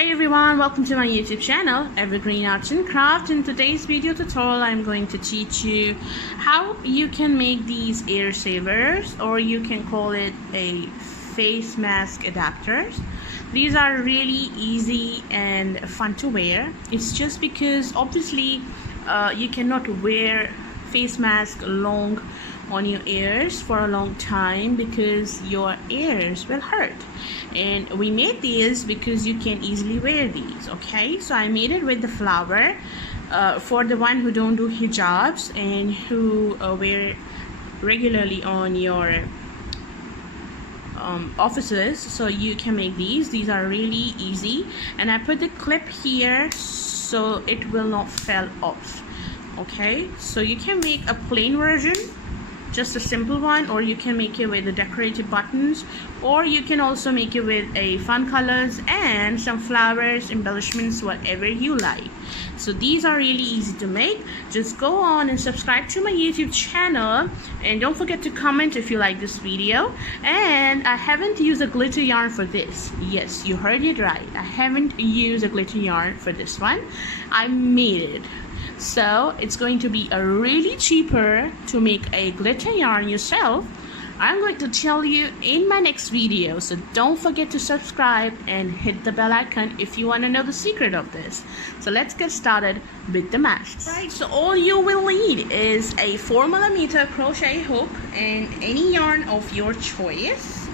Hey everyone, welcome to my YouTube channel, Evergreen Arts and Craft. In today's video tutorial, I'm going to teach you how you can make these ear savers, or you can call it a face mask adapters. These are really easy and fun to wear. It's just because obviously you cannot wear face mask long on your ears for a long time because your ears will hurt, and we made these because you can easily wear these. Okay, so I made it with the flower for the one who don't do hijabs and who wear regularly on your offices, so you can make these are really easy. And I put the clip here so it will not fall off. Okay, so you can make a plain version, just a simple one, or you can make it with the decorative buttons, or you can also make it with a fun colors and some flowers, embellishments, whatever you like. So these are really easy to make. Just go on and subscribe to my YouTube channel, and don't forget to comment if you like this video. And I haven't used a glitter yarn for this. Yes, you heard it right, I haven't used a glitter yarn for this one. I made it. So it's going to be a really cheaper to make a glitter yarn yourself. I'm going to tell you in my next video, so don't forget to subscribe and hit the bell icon if you want to know the secret of this. So let's get started with the masks. Right, so all you will need is a 4mm crochet hook and any yarn of your choice.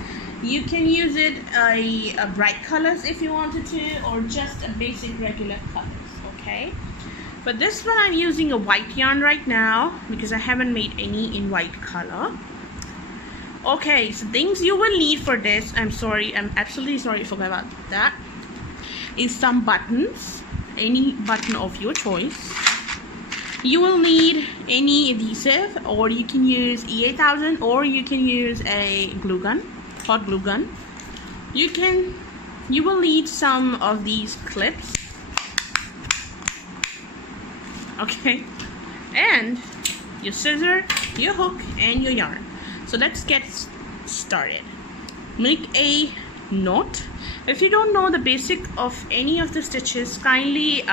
You can use it a bright colors if you wanted to, or just a basic regular colors. Okay, for this one I'm using a white yarn right now because I haven't made any in white color. Okay, so things you will need for this, I'm absolutely sorry, I forgot about that, is some buttons, any button of your choice. You will need any adhesive, or you can use E8000, or you can use a glue gun, hot glue gun. You will need some of these clips. Okay, and your scissor, your hook, and your yarn. So let's get started. Make a knot. If you don't know the basic of any of the stitches, kindly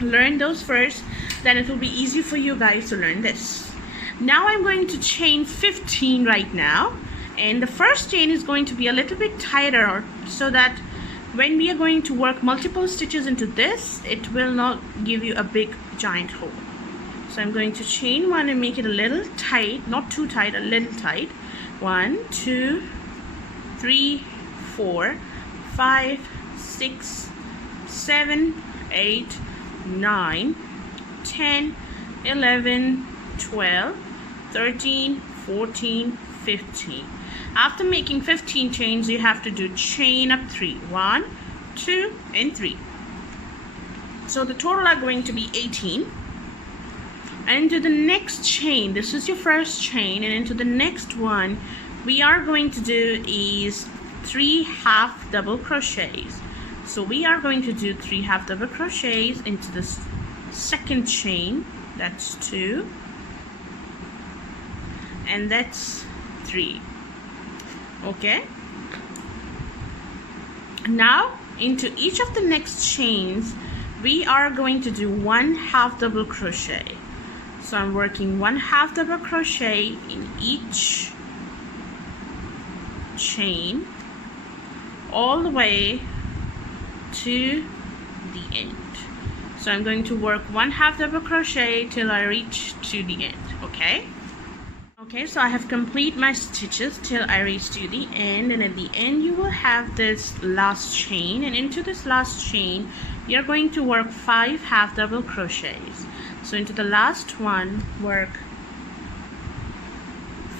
learn those first, then it will be easy for you guys to learn this. Now I'm going to chain 15 right now, and the first chain is going to be a little bit tighter so that when we are going to work multiple stitches into this, it will not give you a big giant hole. So I'm going to chain one and make it a little tight, not too tight, a little tight. 1, 2, 3, 4, 5, 6, 7, 8, 9, 10, 11, 12, 13, 14, 15. After making 15 chains, you have to do chain up 3. 1, 2, and 3. So the total are going to be 18. And into the next chain, this is your first chain, and into the next one we are going to do is 3 half double crochets. So we are going to do 3 half double crochets into the second chain. That's 2, and that's 3. Okay, now into each of the next chains we are going to do 1 half double crochet. So I'm working 1 half double crochet in each chain all the way to the end. So I'm going to work 1 half double crochet till I reach to the end. Okay, so I have complete my stitches till I reach to the end, and at the end you will have this last chain, and into this last chain you're going to work 5 half double crochets. So into the last one, work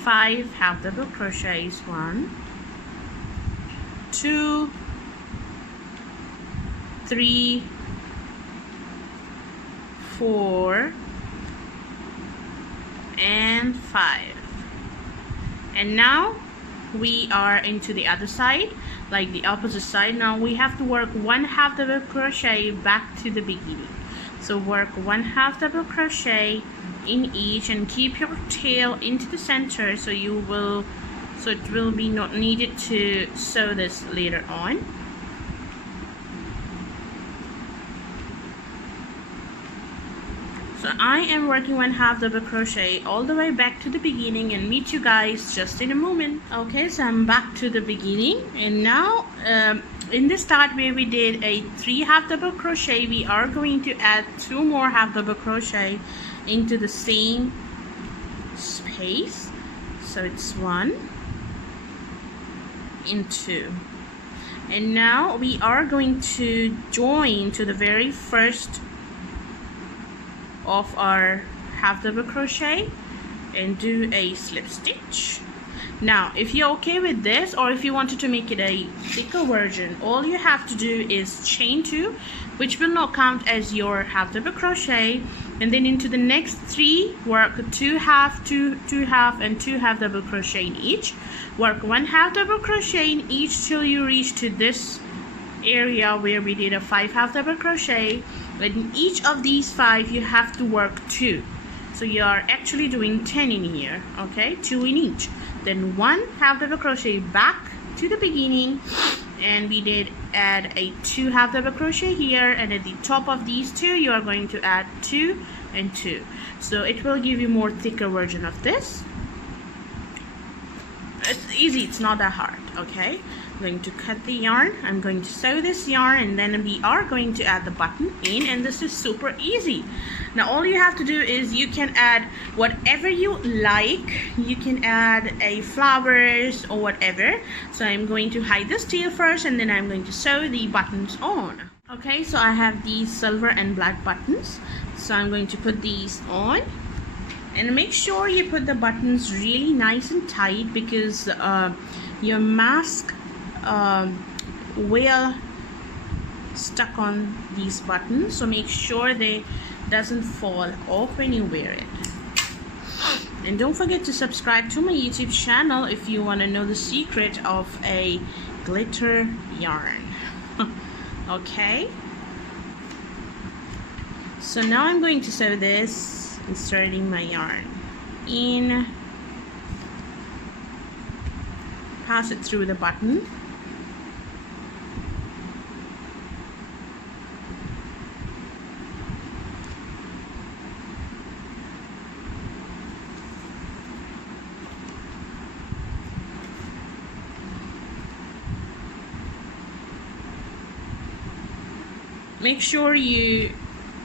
5 half double crochets. 1, 2, 3, 4, and 5. And now we are into the other side, like the opposite side. Now we have to work 1 half double crochet back to the beginning. So work 1 half double crochet in each, and keep your tail into the center so it will be not needed to sew this later on. So I am working one half double crochet all the way back to the beginning and meet you guys just in a moment. Okay, so I'm back to the beginning, and now in the start where we did a 3 half double crochet, we are going to add 2 more half double crochet into the same space. So it's 1 and 2, and now we are going to join to the very first of our half double crochet and do a slip stitch. Now if you're okay with this, or if you wanted to make it a thicker version, all you have to do is chain 2, which will not count as your half double crochet, and then into the next 3 work 2 half, 2 half, and 2 half double crochet in each. Work 1 half double crochet in each till you reach to this area where we did a 5 half double crochet. But in each of these 5 you have to work 2, so you are actually doing 10 in here. Okay, 2 in each. Then 1 half double crochet back to the beginning, and we did add a 2 half double crochet here, and at the top of these 2 you are going to add 2 and 2, so it will give you more thicker version of this. It's easy, it's not that hard. Okay, I'm going to cut the yarn, I'm going to sew this yarn, and then we are going to add the button in, and this is super easy. Now all you have to do is you can add whatever you like. You can add a flowers or whatever. So I'm going to hide this tail first, and then I'm going to sew the buttons on. Okay, so I have these silver and black buttons, so I'm going to put these on. And make sure you put the buttons really nice and tight, because your mask will stuck on these buttons, so make sure they doesn't fall off when you wear it. And don't forget to subscribe to my YouTube channel if you want to know the secret of a glitter yarn. Okay, so now I'm going to sew this, inserting my yarn in, pass it through the button, make sure you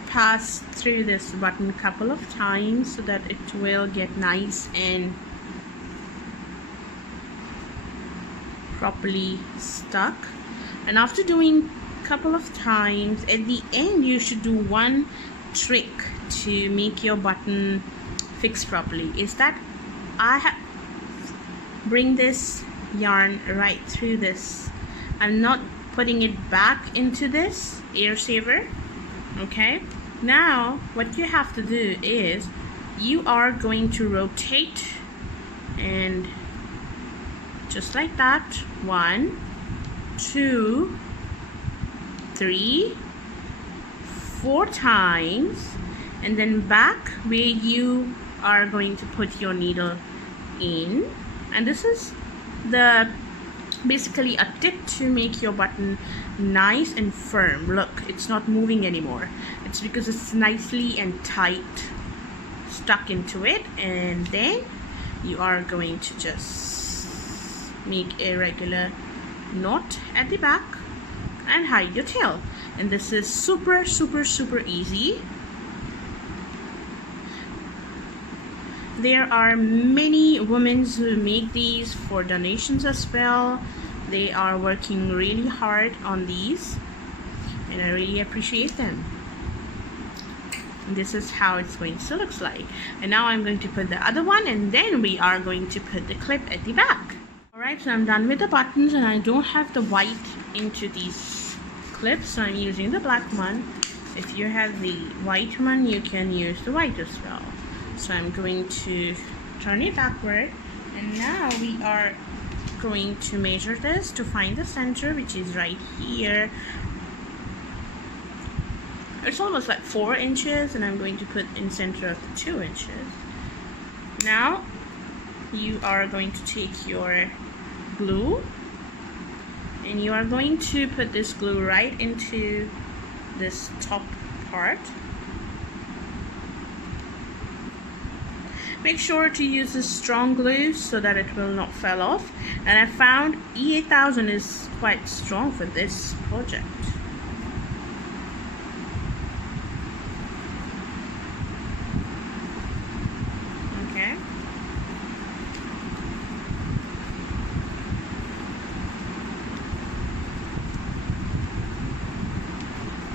pass through this button a couple of times so that it will get nice and properly stuck. And after doing a couple of times, at the end you should do one trick to make your button fix properly, is that bring this yarn right through this. I'm not putting it back into this ear saver. Okay, now what you have to do is you are going to rotate, and just like that, 1, 2, 3, 4 times, and then back where you are going to put your needle in. And this is the basically a tip to make your button nice and firm. Look, it's not moving anymore. It's because it's nicely and tight stuck into it. And then you are going to just make a regular knot at the back and hide your tail. And this is super easy. There are many women who make these for donations as well. They are working really hard on these, and I really appreciate them. And this is how it's going to look like. And now I'm going to put the other one, and then we are going to put the clip at the back. Alright, so I'm done with the buttons, and I don't have the white into these clips, so I'm using the black one. If you have the white one, you can use the white as well. So I'm going to turn it backward, and now we are going to measure this to find the center, which is right here. It's almost like 4 inches, and I'm going to put in center of the 2 inches. Now you are going to take your glue, and you are going to put this glue right into this top part. Make sure to use a strong glue so that it will not fall off. And I found E8000 is quite strong for this project. Okay.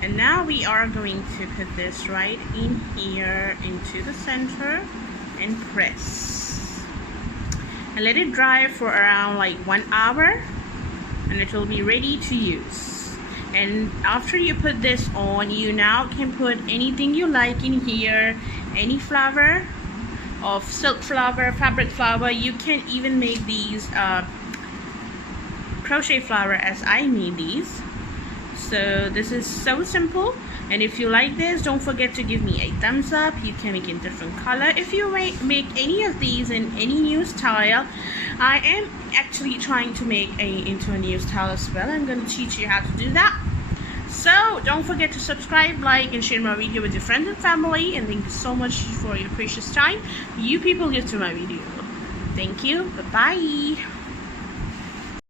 And now we are going to put this right in here into the center and press. And let it dry for around like 1 hour and it will be ready to use. And after you put this on, you now can put anything you like in here, any flower of silk flower, fabric flower. You can even make these crochet flower as I made these. So this is so simple, and if you like this, don't forget to give me a thumbs up. You can make it different color. If you make any of these in any new style, I am actually trying to make into a new style as well. I'm going to teach you how to do that. So don't forget to subscribe, like, and share my video with your friends and family. And thank you so much for your precious time. You people get to my video. Thank you. Bye-bye.